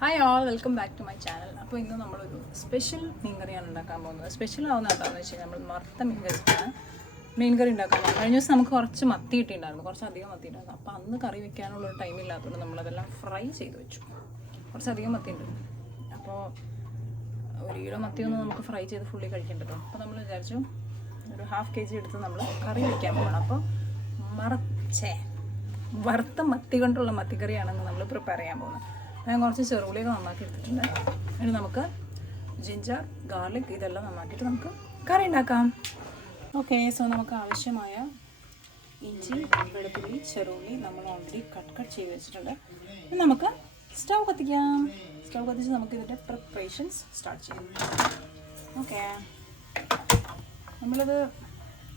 Hi all, welcome back to my channel. അപ്പോൾ ഇന്ന് നമ്മളൊരു സ്പെഷ്യൽ മീൻകറിയാണ് ഉണ്ടാക്കാൻ പോകുന്നത്. സ്പെഷ്യൽ ആവുന്ന എന്താണെന്ന് വെച്ച് കഴിഞ്ഞാൽ നമ്മൾ വറുത്ത മീൻകറി ഉണ്ടാക്കാൻ പോകുന്നത്. കഴിഞ്ഞ ദിവസം നമുക്ക് കുറച്ച് മത്തി കിട്ടിയിട്ടുണ്ടായിരുന്നു, കുറച്ചധികം മത്തി ഉണ്ടായിരുന്നു. അപ്പോൾ അന്ന് കറി വെക്കാനുള്ള ഒരു ടൈം ഇല്ലാത്തതുകൊണ്ട് നമ്മളതെല്ലാം ഫ്രൈ ചെയ്ത് വെച്ചു. കുറച്ചധികം മത്തി ഉണ്ട്. അപ്പോൾ ഒരു കിലോ മത്തിയൊന്നും നമുക്ക് ഫ്രൈ ചെയ്ത് ഫുള്ളി കഴിക്കേണ്ടതോ. അപ്പോൾ നമ്മൾ വിചാരിച്ചു ഒരു 1/2 kg എടുത്ത് നമ്മൾ കറി വയ്ക്കാൻ പോകണം. അപ്പോൾ വറുത്ത മത്തി കൊണ്ടുള്ള മത്തിക്കറിയാണെന്ന് നമ്മൾ പ്രിപ്പയർ ചെയ്യാൻ പോകുന്നത്. ഞാൻ കുറച്ച് ചെറുള്ളിയൊക്കെ നന്നാക്കി എടുത്തിട്ടുണ്ട്. ഇനി നമുക്ക് ജിഞ്ചർ, ഗാർലിക് ഇതെല്ലാം നന്നാക്കിയിട്ട് നമുക്ക് കറി ഉണ്ടാക്കാം. ഓക്കെ, സോ നമുക്ക് ആവശ്യമായ ഇഞ്ചി, വെളുത്തുള്ളി, ചെറുള്ളി നമ്മൾ ഓൾറെഡി കട്ട് ചെയ്ത് വെച്ചിട്ടുണ്ട്. ഇനി നമുക്ക് സ്റ്റൗ കത്തിക്കാം. സ്റ്റൗ കത്തിച്ച് നമുക്ക് ഇതിൻ്റെ പ്രിപ്പറേഷൻസ് സ്റ്റാർട്ട് ചെയ്യാം. ഓക്കെ, നമ്മളിത്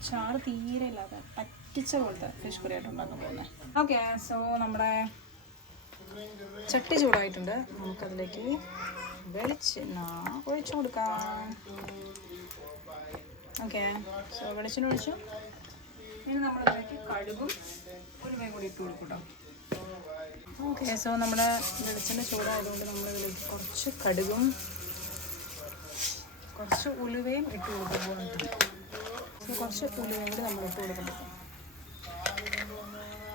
ചാറ് തീരെ ഇല്ലാതെ പറ്റിച്ച പോലത്തെ ഫിഷ് കറി ആയിട്ട് ഉണ്ടാക്കാൻ പോകുന്നത്. ഓക്കെ, സോ നമ്മുടെ ചട്ടി ചൂടായിട്ടുണ്ട്. നമുക്കതിലേക്ക് വെളിച്ചെണ്ണ ഒഴിച്ചു കൊടുക്കാം. ഓക്കെ, സോ വെളിച്ചെണ്ണ ഒഴിച്ചു. ഇനി നമ്മളതിലേക്ക് കടുകും ഉലുവയും കൂടി ഇട്ട് കൊടുക്കും കേട്ടോ. ഓക്കെ, സോ നമ്മുടെ വെളിച്ചെണ്ണ ചൂടായതുകൊണ്ട് നമ്മളിതിലേക്ക് കുറച്ച് കടുകും കുറച്ച് ഉലുവയും ഇട്ട് കൊടുക്കുമ്പോൾ കുറച്ച് ഉലുവയും കൂടി നമ്മൾ ഇട്ട് കൊടുക്കുമ്പോൾ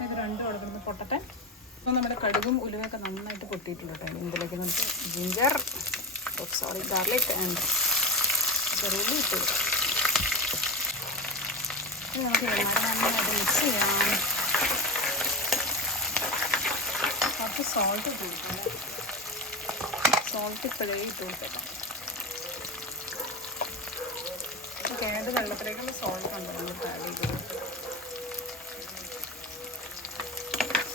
ഇത് രണ്ടും കൊടുക്കുന്നത് പൊട്ടട്ടെ. അപ്പോൾ നമ്മുടെ കടുകും ഉലുവയൊക്കെ നന്നായിട്ട് പൊട്ടിയിട്ടുണ്ട് കേട്ടോ. ഇതിലേക്ക് നമുക്ക് ഗാർലിക് ആൻഡ് ചെറുള്ളി ഇട്ട് കൊടുക്കാം. ഇനി നമുക്ക് നന്നായിട്ട് മിക്സ് ചെയ്യാം. കുറച്ച് സോൾട്ട് ഇട്ട് കൊടുക്കാം. സോൾട്ട് ഇപ്പോഴേ ഇട്ട് കൊടുക്കാം. ഓക്കെ, അത് വെള്ളത്തിലേക്കുള്ള സോൾട്ട് ഉണ്ട് നമ്മൾ ആഡ് ചെയ്തത്.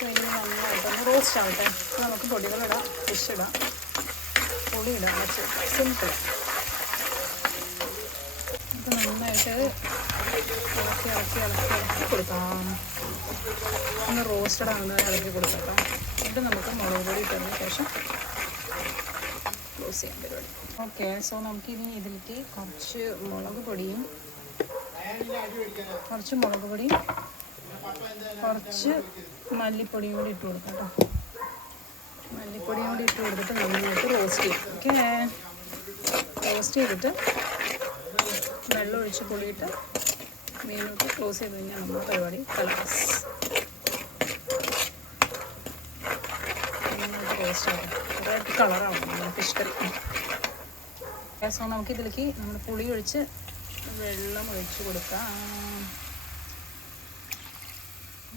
നന്നായിട്ടൊന്ന് റോസ്റ്റ് ആവട്ടെ. അപ്പോൾ നമുക്ക് പൊടികളിടാം, ഫിഷ് ഇടാം, പൊടി ഇടാം, സിമ്പിൾ. അപ്പോൾ നന്നായിട്ട് ഇളക്കി കൊടുക്കാം. ഒന്ന് റോസ്റ്റഡ് ആകുന്നതിന് ഇളക്കി കൊടുക്കാം. എന്നിട്ട് നമുക്ക് മുളക് പൊടി ഇട്ടതിന് ശേഷം ക്ലോസ് ചെയ്യാൻ പരിപാടി. ഓക്കെ, സോ നമുക്കിനി ഇതിലേക്ക് കുറച്ച് മുളക് പൊടിയും കുറച്ച് മല്ലിപ്പൊടിയും കൂടി ഇട്ട് കൊടുക്കാം കേട്ടോ. മല്ലിപ്പൊടിയും കൂടി ഇട്ട് കൊടുത്തിട്ട് നന്നായിട്ട് റോസ്റ്റ് ചെയ്യും. ഓക്കെ, റോസ്റ്റ് ചെയ്തിട്ട് വെള്ളം ഒഴിച്ച് പൊടിയിട്ട് മീനോട്ട് ക്ലോസ് ചെയ്ത് കഴിഞ്ഞാൽ നമ്മുടെ പരിപാടി കളേഴ്സ് നന്നായിട്ട് റോസ്റ്റ് ആകും. റെഡ് കളറാവും നമ്മുടെ ഫിഷ് കറി. സോ നമുക്കിതിലേക്ക് നമ്മുടെ പുളി ഒഴിച്ച് വെള്ളം ഒഴിച്ച് കൊടുക്കാം.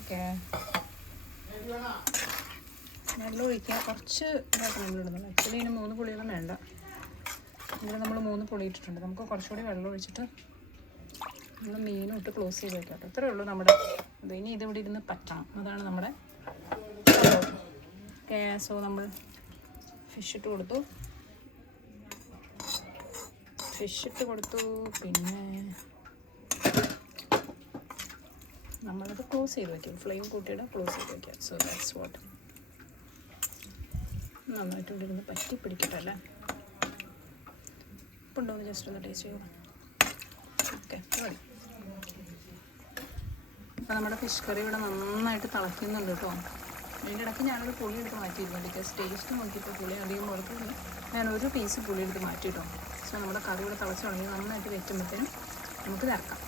ഓക്കെ, വെള്ളം ഒഴിക്കുക. കുറച്ച് ഇതായിട്ട് നമ്മൾ ഇടുന്നുള്ളൂ. ആക്ച്വലി ഇതിന് 3 പുളിയൊന്നും വേണ്ട. ഇതിൽ നമ്മൾ 3 പുളി ഇട്ടിട്ടുണ്ട്. നമുക്ക് കുറച്ചുകൂടി വെള്ളം ഒഴിച്ചിട്ട് നമ്മൾ മീനും ഇട്ട് ക്ലോസ് ചെയ്ത് വെക്കാം കേട്ടോ. ഇത്രയേ ഉള്ളൂ നമ്മുടെ ഇത്. ഇനി ഇതിവിടെ ഇരുന്ന് പറ്റണം, അതാണ് നമ്മുടെ. ഓക്കെ, സോ നമ്മൾ ഫിഷ് ഇട്ട് കൊടുത്തു. പിന്നെ നമ്മളത് ക്ലോസ് ചെയ്ത് വയ്ക്കും. ഫ്ലെയിം കൂട്ടിയിടാം, ക്ലോസ് ചെയ്ത് വയ്ക്കാം. So that's what. നന്നായിട്ട് ഇവിടെ ഇരുന്ന് പറ്റി പിടിക്കട്ടല്ലേ. ഉപ്പ് ഉണ്ടോയെന്ന് ജസ്റ്റ് ഒന്ന് ടേസ്റ്റ് ചെയ്യുക. ഓക്കെ, മതി. അപ്പോൾ നമ്മുടെ ഫിഷ് കറി ഇവിടെ നന്നായിട്ട് തിളയ്ക്കുന്നുണ്ട് കേട്ടോ. അതിൻ്റെ ഇടയ്ക്ക് ഞാനൊരു പുളി എടുത്ത് മാറ്റിയിരുന്നു. ബിക്കോസ് ടേസ്റ്റ് നോക്കിയപ്പോൾ പുളി അധികം മുളക്കില്ല. ഞാനൊരു പീസ് പുളി എടുത്ത് മാറ്റിയിട്ടോ. സോ നമ്മുടെ കറി ഇവിടെ തിളച്ച് തുടങ്ങി. നന്നായിട്ട് വെക്കുമ്പോഴത്തേനും നമുക്ക് ഇറക്കാം.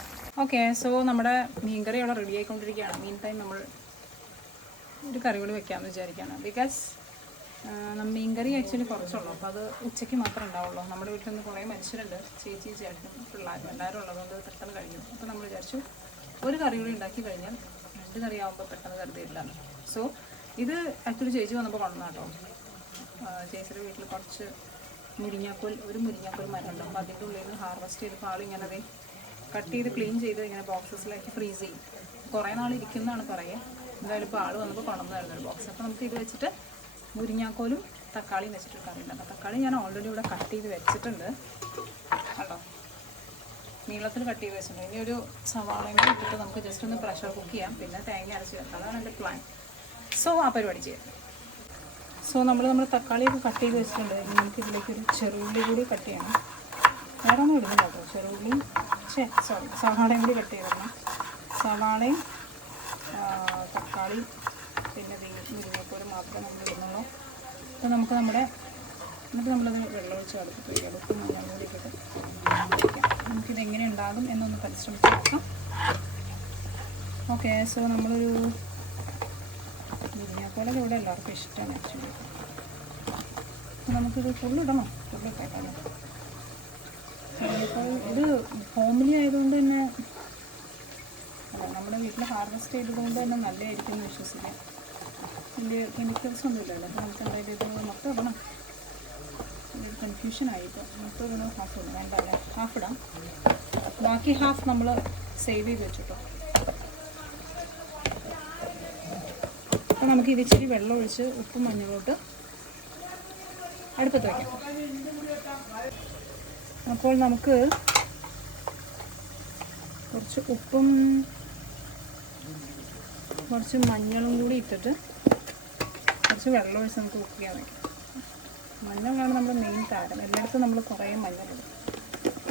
ഓക്കെ, സോ നമ്മുടെ മീൻകറി അവിടെ റെഡി ആയിക്കൊണ്ടിരിക്കുകയാണ്. മീൻ ടൈം നമ്മൾ ഒരു കറി കൂടി വെക്കാമെന്ന് വിചാരിക്കുകയാണ്. ബിക്കോസ് മീൻകറി ആക്ച്വലി കുറച്ചുള്ളൂ. അപ്പോൾ അത് ഉച്ചയ്ക്ക് മാത്രമേ ഉണ്ടാവുള്ളൂ. നമ്മുടെ വീട്ടിൽ നിന്ന് കുറേ മനുഷ്യരുണ്ട്, ചേച്ചി, ചേട്ടനും, പിള്ളേരും എല്ലാവരും ഉള്ളതുകൊണ്ട് പെട്ടെന്ന് കഴിഞ്ഞു. അപ്പോൾ നമ്മൾ വിചാരിച്ചു ഒരു കറി കൂടി ഉണ്ടാക്കി കഴിഞ്ഞാൽ 2 കറി ആകുമ്പോൾ പെട്ടെന്ന് കരുതിയില്ലാന്ന്. സോ ഇത് ആക്ച്വലി ചേച്ചി വന്നപ്പോൾ കൊണ്ടുവന്ന കേട്ടോ. ചേച്ചിയുടെ വീട്ടിൽ കുറച്ച് ഒരു മുരിങ്ങാക്കോൽ മരം ഉണ്ട്. അപ്പോൾ അതിൻ്റെ ഉള്ളിൽ നിന്ന് ഹാർവെസ്റ്റ് ചെയ്തപ്പോൾ ആളിങ്ങനെ അത് കട്ട് ചെയ്ത് ക്ലീൻ ചെയ്ത് ഇങ്ങനെ ബോക്സസിലേക്ക് ഫ്രീസ് ചെയ്യും. കുറേ നാൾ ഇരിക്കുന്നതാണ് പറയുക. എന്തായാലും ഇപ്പോൾ ആൾ വന്നപ്പോൾ കൊണ്ടുവന്നായിരുന്നു ഒരു ബോക്സ്. അപ്പോൾ നമുക്ക് ഇത് വെച്ചിട്ട് മുരിങ്ങാക്കോലും തക്കാളിയും വെച്ചിട്ട് കറിയുണ്ടാക്കാം. തക്കാളി ഞാൻ ഓൾറെഡി ഇവിടെ കട്ട് ചെയ്ത് വെച്ചിട്ടുണ്ട് കേട്ടോ. നീളത്തിൽ കട്ട് ചെയ്ത് വെച്ചിട്ടുണ്ട്. ഇനി ഒരു സവാളയും കൂടി ഇട്ടിട്ട് നമുക്ക് ജസ്റ്റ് ഒന്ന് പ്രഷർ കുക്ക് ചെയ്യാം. പിന്നെ തേങ്ങ അരച്ച് വെക്കാം. അതാണ് എൻ്റെ പ്ലാൻ. സോ ആ പരിപാടി ചെയ്യാം. സോ നമ്മൾ തക്കാളിയൊക്കെ കട്ട് ചെയ്ത് വെച്ചിട്ടുണ്ട്. ഇനി നമുക്ക് ഇതിലേക്ക് ഒരു ചെറുള്ളി കൂടി കട്ട് ചെയ്യണം. വേറെ ഒന്നും ഇടുന്നില്ല കേട്ടോ. ചെറുള്ളിയും സവാളയും കൂടി കട്ട് ചെയ്തിടണം. സവാളയും തക്കാളി പിന്നെ മുരിങ്ങക്കോല് മാത്രമേ നമ്മൾ ഇടുന്നുള്ളൂ. അപ്പോൾ നമുക്ക് നമ്മുടെ എന്നിട്ട് നമ്മളത് വെള്ളമൊഴിച്ച് അടുത്ത് വയ്ക്കാം. ഉപ്പും മഞ്ഞളും കൂടി ഇട്ടിട്ട് നമുക്കിത് എങ്ങനെ ഉണ്ടാകും എന്നൊന്ന് പരിശ്രമിച്ച് നോക്കാം. ഓക്കെ, സോ നമ്മളൊരു മുരിങ്ങാക്കോലൊക്കെ ഇവിടെ എല്ലാവർക്കും ഇഷ്ടമാണ് ആക്ച്വലി. നമുക്കിത് ഫുള്ളിടണം, ഫുള്ളിട്ടേക്കാം. അപ്പോൾ ഇത് ഹോംലി ആയതുകൊണ്ട് തന്നെ നമ്മുടെ വീട്ടിൽ ഹാർവെസ്റ്റ് ചെയ്തതുകൊണ്ട് തന്നെ നല്ലതായിരിക്കും എന്ന് വിശ്വസിക്കാം. വലിയ കെമിക്കൽസ് ഒന്നും ഇല്ലല്ലോ. അപ്പോൾ നമുക്ക് എന്തായാലും ഇത് മൊത്തം ഇടണം. ഒരു കൺഫ്യൂഷനായിപ്പോൾ മൊത്തം ഇടണം. ഹാഫ് ഇടണം, വേണ്ട അല്ലേ? ഹാഫ് ഇടാം. ബാക്കി ഹാഫ് നമ്മൾ സേവ് ചെയ്ത് വെച്ചിട്ടോ. അപ്പോൾ നമുക്ക് ഇത് ഇച്ചിരി വെള്ളം ഒഴിച്ച് ഉപ്പും മഞ്ഞളോട്ട് അടുപ്പത്ത് വയ്ക്കാം. അപ്പോൾ നമുക്ക് കുറച്ച് ഉപ്പും കുറച്ച് മഞ്ഞളും കൂടി ഇട്ടിട്ട് കുറച്ച് വെള്ളം ഒഴിച്ച് നമുക്ക് കുക്ക് ചെയ്യാൻ വയ്ക്കാം. മഞ്ഞളാണ് നമ്മുടെ മെയിൻ താരം. എല്ലായിടത്തും നമ്മൾ കുറേ മഞ്ഞളിടും.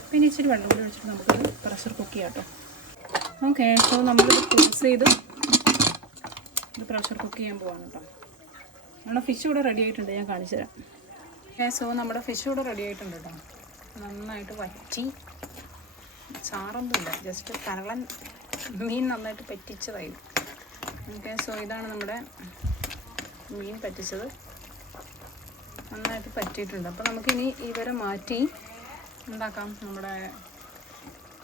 പിന്നെ ഇച്ചിരി വെള്ളം കൂടി ഒഴിച്ചിട്ട് നമുക്കത് പ്രഷർ കുക്ക് ചെയ്യാം കേട്ടോ. ഓക്കെ, സോ നമ്മളിത് ക്ലോസ് ചെയ്ത് ഇത് പ്രഷർ കുക്ക് ചെയ്യാൻ പോവാണ് കേട്ടോ. നമ്മുടെ ഫിഷ് ഇവിടെ റെഡി ആയിട്ടുണ്ട്, ഞാൻ കാണിച്ചു തരാം. ഓക്കെ, സോ നമ്മുടെ ഫിഷ് ഇവിടെ റെഡി ആയിട്ടുണ്ട് കേട്ടോ. നന്നായിട്ട് വറ്റി, ചാറൊന്നുമില്ല, ജസ്റ്റ് കരളൻ മീൻ നന്നായിട്ട് പറ്റിച്ചതായിരുന്നു. ഓക്കെ, സോ ഇതാണ് നമ്മുടെ മീൻ പറ്റിച്ചത്. നന്നായിട്ട് പറ്റിയിട്ടുണ്ട്. അപ്പോൾ നമുക്കിനി ഇവരെ മാറ്റി ഉണ്ടാക്കാം. നമ്മുടെ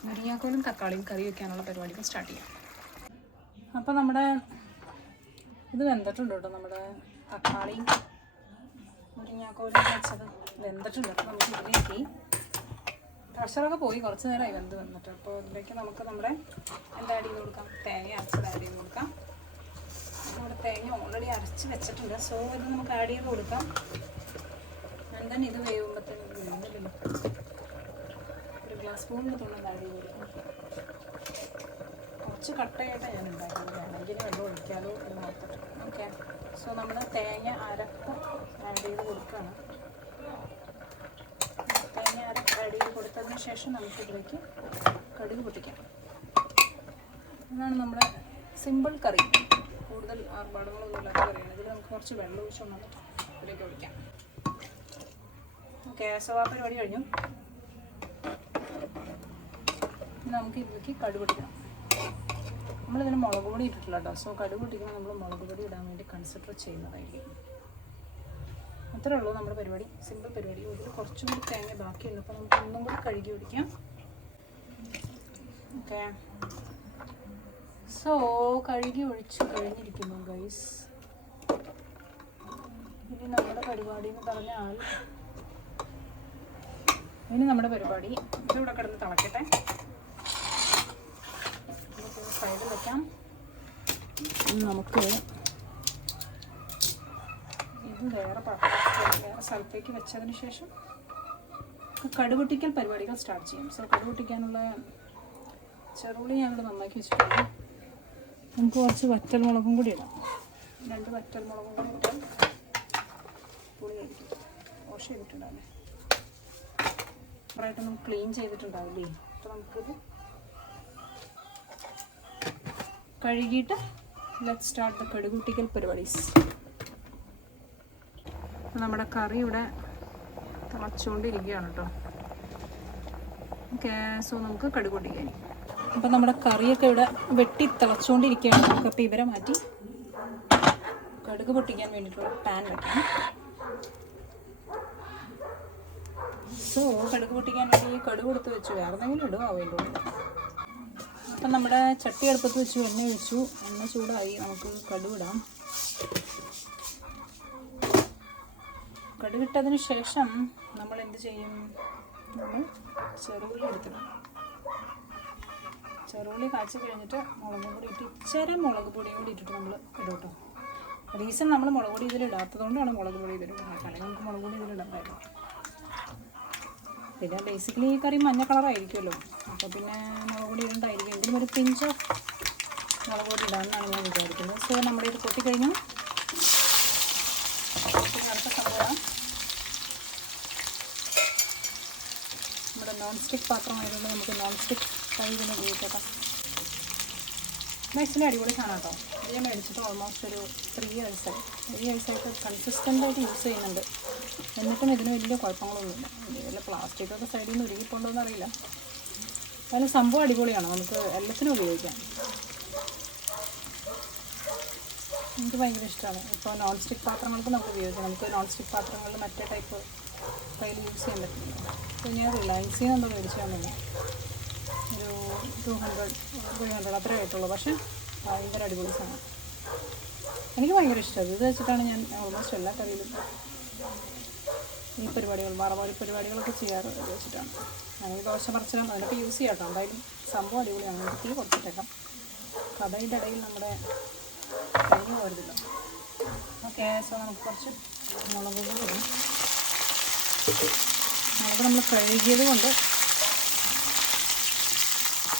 മുരിങ്ങാക്കോലും തക്കാളിയും കറി വയ്ക്കാനുള്ള പരിപാടികൾ സ്റ്റാർട്ട് ചെയ്യാം. അപ്പോൾ നമ്മുടെ ഇത് വെന്തിട്ടുണ്ട് കേട്ടോ. നമ്മുടെ തക്കാളിയും മുരിങ്ങാക്കോലും വെച്ചത് വെന്തിട്ടുണ്ട്. അപ്പോൾ നമുക്ക് ഇതിലേക്ക് പ്രഷറൊക്കെ പോയി കുറച്ച് നേരമായി വെന്ത് വന്നിട്ട്. അപ്പോൾ ഇതിലേക്ക് നമുക്ക് നമ്മുടെ എന്താ ആഡ് ചെയ്ത് കൊടുക്കാം? തേങ്ങ അരച്ചത് ആഡ് ചെയ്ത് കൊടുക്കാം. നമ്മുടെ തേങ്ങ ഓൾറെഡി അരച്ച് വെച്ചിട്ടുണ്ട്. സോ ഇത് നമുക്ക് ആഡ് ചെയ്ത് കൊടുക്കാം. എന്താണ് ഇത് വേവുമ്പോഴത്തേനും വേണ്ടില്ലല്ലോ, ഒരു ഗ്ലാസ് സ്പൂണിൽ തൊണ്ണൂറ് ആഡ് ചെയ്ത് കൊടുക്കാം. കുറച്ച് കട്ടയായിട്ടാണ് ഞാൻ ഉണ്ടാക്കുന്നത്, വേണമെങ്കിൽ വെള്ളം ഒഴിക്കാലോ എന്ന് ഓർത്തിട്ട്. ഓക്കെ, സോ നമ്മൾ തേങ്ങ അരപ്പ് ആഡ് ചെയ്ത് കൊടുക്കുകയാണ്. തേങ്ങ അരപ്പ് ആഡ് ചെയ്ത് കൊടുത്തതിന് ശേഷം നമുക്കിതിലേക്ക് കടുക് പൊട്ടിക്കാം. ഇതാണ് നമ്മുടെ സിമ്പിൾ കറി. കൂടുതൽ ആർഭാടങ്ങളൊന്നും ഇല്ലാത്ത കറിയാണ്. ഇതിൽ നമുക്ക് കുറച്ച് വെള്ളം ഒഴിച്ചുകൊണ്ടാണ് ഇതിലേക്ക് ഒഴിക്കാം. ഓക്കെ, സോ ആ പരിപാടി കഴിഞ്ഞു. നമുക്ക് ഇതിലേക്ക് കടുക് പൊട്ടിക്കണം. നമ്മളിതിന് മുളക് പൊടി ഇട്ടിട്ടില്ല കേട്ടോ. സോ കടുക് പൊട്ടിക്കുമ്പോൾ നമ്മൾ മുളക് പൊടി ഇടാൻ വേണ്ടി കൺസിഡർ ചെയ്യുന്നതായിരിക്കും. അത്രേ ഉള്ളൂ നമ്മുടെ പരിപാടി, സിമ്പിൾ പരിപാടി. ഇതിൽ കുറച്ചും കൂടി തേങ്ങ ബാക്കിയുണ്ട്. അപ്പോൾ നമുക്ക് ഒന്നും കൂടി കഴുകി ഒഴിക്കാം. ഓക്കെ, സോ കഴുകി ഒഴിച്ച് കഴിഞ്ഞിരിക്കുന്നു ഗൈസ്. ഇനി നമ്മുടെ പരിപാടി എന്ന് പറഞ്ഞാൽ ഇതിവിടെ കിടന്ന് തിളക്കട്ടെ. നമുക്ക് സൈഡിൽ വെക്കാം. നമുക്ക് ഇത് വേറെ സ്ഥലത്തേക്ക് വെച്ചതിന് ശേഷം കടുപൊട്ടിക്കൽ പരിപാടികൾ സ്റ്റാർട്ട് ചെയ്യും. സോ കടുപൊട്ടിക്കാനുള്ള ചെറുള്ളി ഞാനിവിടെ നന്നാക്കി വെച്ചിട്ടുണ്ട്. നമുക്ക് കുറച്ച് വറ്റൽമുളകും കൂടി ഇടാം. 2 വറ്റൽമുളകും കൂടി ഇട്ടാൽ പുളിയായിരിക്കും. വാഷ് ചെയ്തിട്ടുണ്ടാവില്ലേ, കുറേയായിട്ട് നമുക്ക് ക്ലീൻ ചെയ്തിട്ടുണ്ടാവില്ലേ. അപ്പോൾ നമുക്കിത് കഴുകിയിട്ട് ലെറ്റ് സ്റ്റാർട്ട് ദ കടുകുട്ടിക്കൽ പരിപാടീസ്. നമ്മുടെ കറി ഇവിടെ തിളച്ചുകൊണ്ടിരിക്കുകയാണ് കേട്ടോ. ഓക്കെ, സോ നമുക്ക് കടുക് പൊട്ടിക്കാൻ. അപ്പോൾ നമ്മുടെ കറിയൊക്കെ ഇവിടെ വെട്ടി തിളച്ചുകൊണ്ടിരിക്കുകയാണ്. നമുക്കപ്പോൾ ഇവരെ മാറ്റി കടുക് പൊട്ടിക്കാൻ വേണ്ടിയിട്ടുള്ള പാൻ വെക്കാം. സോ കടുക് പൊട്ടിക്കാൻ വേണ്ടി കടുക് എടുത്ത് വെച്ചു. വേറെ എന്തെങ്കിലും ഇടുവാവേണ്ടോ. അപ്പം നമ്മുടെ ചട്ടി അടുപ്പത്ത് വെച്ചു, എണ്ണ ഒഴിച്ചു. എണ്ണ ചൂടായി, നമുക്ക് കടുക് ഇടാം. കടുകിട്ടതിന് ശേഷം നമ്മൾ എന്ത് ചെയ്യും? നമ്മൾ ചെറുള്ളി എടുത്തിടും. ചെറുള്ളി കാച്ചി കഴിഞ്ഞിട്ട് മുളക് പൊടി ഇട്ട് ഇച്ചിരി മുളക് പൊടിയും കൂടി ഇട്ടിട്ട് നമ്മൾ ഇടും കേട്ടോ. റീസൺ നമ്മൾ മുളക് പൊടി ഇതിലിടാത്തതുകൊണ്ടാണ് മുളക് പൊടി ഇതിലിടുന്നത്. അല്ലെങ്കിൽ നമുക്ക് മുളക് പൊടി ഇതിലിടാമായിരുന്നു. പിന്നെ ബേസിക്കലി ഈ കറി മഞ്ഞ കളറായിരിക്കുമല്ലോ, അപ്പോൾ പിന്നെ മുളക് പൊടി ഇടണ്ടായിരിക്കും. എങ്കിലും ഒരു പിഞ്ച് ഓഫ് മുളക് പൊടി ഇടാമെന്നാണ് ഞാൻ വിചാരിക്കുന്നത്. സോ നമ്മുടെ ഇത് പൊട്ടിക്കഴിഞ്ഞു. അടുത്ത സംഭവം നമ്മുടെ നോൺ സ്റ്റിക്ക് പാത്രമായതുകൊണ്ട് നമുക്ക് നോൺ സ്റ്റിക്ക് കൈ തന്നെ ഉപയോഗിക്കാം. മാക്സിമം അടിപൊളി സാധനം കേട്ടോ. ഇത് ഞാൻ മേടിച്ചിട്ട് ഓൾമോസ്റ്റ് ഒരു 3 years ആയിട്ട് കൺസിസ്റ്റൻ്റായിട്ട് യൂസ് ചെയ്യുന്നുണ്ട്. എന്നിട്ടും ഇതിന് വലിയ കുഴപ്പങ്ങളൊന്നുമില്ല. വല്ല പ്ലാസ്റ്റിക്കൊക്കെ സൈഡിൽ നിന്ന് ഉരുകിപ്പോണ്ടോന്ന് അറിയില്ല. അതിന് സംഭവം അടിപൊളിയാണ്, നമുക്ക് എല്ലാത്തിനും ഉപയോഗിക്കാം. എനിക്ക് ഭയങ്കര ഇഷ്ടമാണ്. ഇപ്പോൾ നോൺ സ്റ്റിക്ക് പാത്രങ്ങൾക്ക് നമുക്ക് ഉപയോഗിക്കാം. നമുക്ക് നോൺ സ്റ്റിക്ക് പാത്രങ്ങളിൽ മറ്റേ ടൈപ്പ് കയ്യിൽ യൂസ് ചെയ്യാൻ പറ്റില്ല. അപ്പോൾ ഞാൻ റിലയൻസിൽ നിന്ന് എന്തോ മേടിച്ചാൽ ഒരു 200-300 അത്രേ ആയിട്ടുള്ളൂ. പക്ഷേ ഭയങ്കര അടിപൊളി സാധനം, എനിക്ക് ഭയങ്കര ഇഷ്ടമാണ്. ഇത് വെച്ചിട്ടാണ് ഞാൻ ഓൾമോസ്റ്റ് എല്ലാ കറിയിലും ഈ പരിപാടികൾ വറവൽ പരിപാടികളൊക്കെ ചെയ്യാറ്. ഇത് വെച്ചിട്ടാണ്. അല്ലെങ്കിൽ ദോശ പറിച്ചിടാൻ അതിനൊക്കെ യൂസ് ചെയ്യാം കേട്ടോ. എന്തായാലും സംഭവം അടിപൊളിയാണ്. എനിക്ക് കുറച്ചിട്ടേക്കാം, കഥയുടെ ഇടയിൽ നമ്മുടെ കഴിഞ്ഞു പോരുന്നില്ല. ഓക്കെ, സോ നമുക്ക് കുറച്ച് മുളക് പൊടി ഇടും. മുളക് നമ്മൾ കഴുകിയത് കൊണ്ട്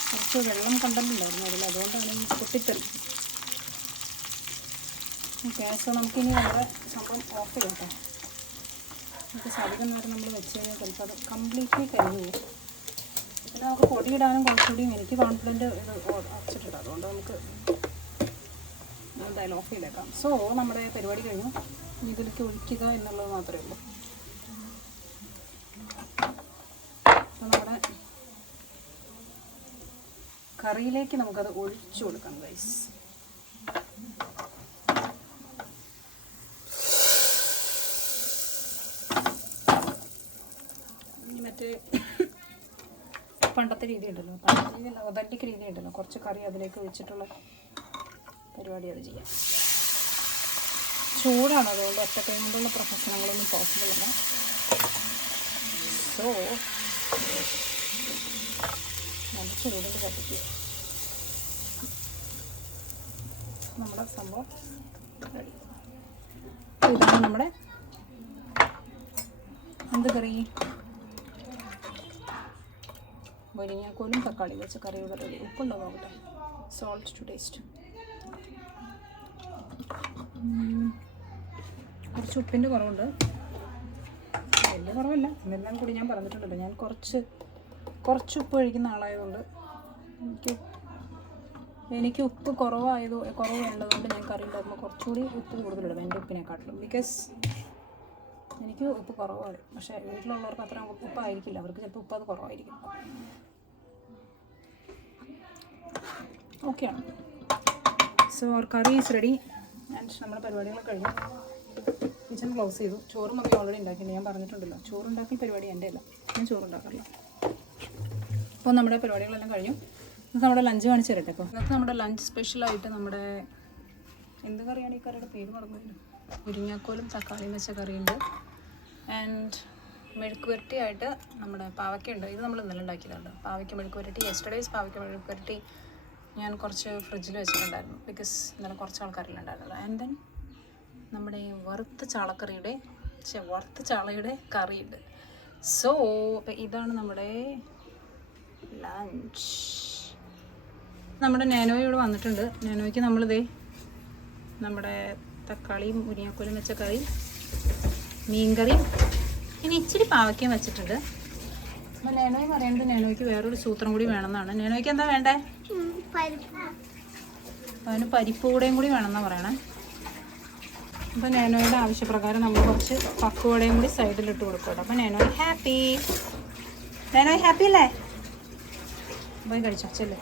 കുറച്ച് വെള്ളം കണ്ടന്റുണ്ടായിരുന്നു അതിൽ, അതുകൊണ്ടാണ് ഈ പൊട്ടിത്തെറി. ഓക്കെ, സോ നമുക്കിനി നമ്മുടെ സംഭവം ഓഫ് ചെയ്യാം കേട്ടോ. നമുക്ക് അധികം നേരം നമ്മൾ വെച്ച് കഴിഞ്ഞാൽ ചിലപ്പോൾ അത് കംപ്ലീറ്റ്ലി കഴിഞ്ഞു പോകും. പിന്നെ നമുക്ക് പൊടിയിടാനും കുറച്ചുകൂടിയും എനിക്ക് കോൺഫിഡൻറ്റ് ഇത് അടച്ചിട്ടിട്ട്, അതുകൊണ്ട് നമുക്ക് എന്തായാലും ഓഫ് ചെയ്തേക്കാം. സോ നമ്മുടെ പരിപാടി കഴിഞ്ഞു. ഇതിലേക്ക് ഒഴിക്കുക എന്നുള്ളത് മാത്രമേ ഉള്ളൂ. അപ്പോൾ നമ്മുടെ കറിയിലേക്ക് നമുക്കത് ഒഴിച്ചു കൊടുക്കാം ഗൈസ്. മറ്റേ പണ്ടത്തെ രീതി ഉണ്ടല്ലോ, പണ്ടത്തെ രീതിയല്ല, ഒതന്റിക് രീതി ഉണ്ടല്ലോ, കുറച്ച് കറി അതിലേക്ക് ഒഴിച്ചിട്ടുള്ള പരിപാടി അത് ചെയ്യാം. ചൂടാണ്, അതുകൊണ്ട് ഒറ്റക്കൈ കൊണ്ടുള്ള പ്രൊഫഷണങ്ങളൊന്നും പോസിബിൾ അല്ല. സോ നല്ല ചൂടിൽ കത്തിക്കുക. നമ്മുടെ സംഭവം റെഡി. ഇതാണ് നമ്മുടെ എന്ത് കറി, മുരിങ്ങാക്കോലും തക്കാളി വെച്ച കറിയുടെ റെഡി. ഉപ്പുണ്ടോ നോക്കട്ടെ, സോൾട്ട് ടു ടേസ്റ്റ്. കുറച്ച് ഉപ്പിൻ്റെ കുറവുണ്ട്, വലിയ കുറവല്ല. എന്നെല്ലാം കൂടി ഞാൻ പറഞ്ഞിട്ടുണ്ടല്ലോ, ഞാൻ കുറച്ച് ഉപ്പ് കഴിക്കുന്ന ആളായതുകൊണ്ട് എനിക്ക് ഉപ്പ് കുറവ് വേണ്ടതുകൊണ്ട് ഞാൻ കറി ഉണ്ടാക്കുമ്പോൾ കുറച്ചുകൂടി ഉപ്പ് കൂടുതലിടും എൻ്റെ ഉപ്പിനെക്കാട്ടിലും. ബിക്കോസ് എനിക്ക് ഉപ്പ് കുറവാണ്. പക്ഷേ വീട്ടിലുള്ളവർക്ക് അത്ര ഉപ്പായിരിക്കില്ല, അവർക്ക് ചിലപ്പോൾ ഉപ്പ് അത് കുറവായിരിക്കും. ഓക്കെയാണ്. So our curry is ready and നമ്മുടെ പരിപാടികളൊക്കെ കഴിഞ്ഞു. കിച്ചൺ ക്ലോസ് ചെയ്തു. ചോറും മമ്മി ഓൾറെഡി ഉണ്ടാക്കിയിട്ടുണ്ട്, ഞാൻ പറഞ്ഞിട്ടുണ്ടല്ലോ. ചോറുണ്ടാക്കൽ പരിപാടി എൻ്റെ അല്ല, ഞാൻ ചോറുണ്ടാക്കാറില്ല. അപ്പോൾ നമ്മുടെ പരിപാടികളെല്ലാം കഴിഞ്ഞു. ഇന്നത്തെ നമ്മുടെ ലഞ്ച് കാണിച്ചു തരട്ടെ. അപ്പോൾ ഇന്നത്തെ നമ്മുടെ ലഞ്ച് സ്പെഷ്യലായിട്ട് നമ്മുടെ എന്ത് കറിയാണ്, ഈ കറിയുടെ പേര് പറഞ്ഞില്ല, മുരിങ്ങാക്കോലും തക്കാളിയും വെച്ച കറിയുണ്ട്. ആൻഡ് മെഴുക്ക് പുരട്ടി ആയിട്ട് നമ്മുടെ പാവയ്ക്കുണ്ട്. ഇത് നമ്മൾ ഇന്നലെ ഉണ്ടാക്കിയതാണ്, പാവയ്ക്ക് മെഴുക്ക് പുരട്ടി. യെസ്റ്റർഡേയ്സ് പാവയ്ക്ക് മെഴുക്ക് പുരട്ടി ഞാൻ കുറച്ച് ഫ്രിഡ്ജിൽ വെച്ചിട്ടുണ്ടായിരുന്നു, ബിക്കോസ് ഇന്നലെ കുറച്ച് ആൾക്കാരിലുണ്ടായിരുന്നുള്ളൂ. ആൻഡ് ദെൻ നമ്മുടെ വറുത്ത ചാളയുടെ കറിയുണ്ട്. സോ ഇതാണ് നമ്മുടെ ലഞ്ച്. നമ്മുടെ നാനോയ് ഇവിടെ വന്നിട്ടുണ്ട്. നാനോയ്ക്ക് നമ്മളിതേ നമ്മുടെ തക്കാളിയും മുരിങ്ങാക്കോലും വെച്ച കറി, മീൻകറിയും, ഇനി ഇച്ചിരി പാവയ്ക്കയും വെച്ചിട്ടുണ്ട്. അപ്പോൾ നാനോയ് പറയുന്നത് നാനോയ്ക്ക് വേറൊരു സൂത്രം കൂടി വേണമെന്നാണ്. നാനോയ്ക്ക് എന്താ വേണ്ടേ? അതിന് പരിപ്പ് കൂടെയും കൂടി വേണമെന്നാണ് പറയണേ. അപ്പോൾ നാനോയുടെ ആവശ്യപ്രകാരം നമ്മൾ കുറച്ച് പക്കുവടയും കൂടി സൈഡിലിട്ട് കൊടുക്കട്ടെ. അപ്പോൾ നാനോയ് ഹാപ്പി അല്ലേ? പോയി കഴിച്ചോ, ചെല്ലേ.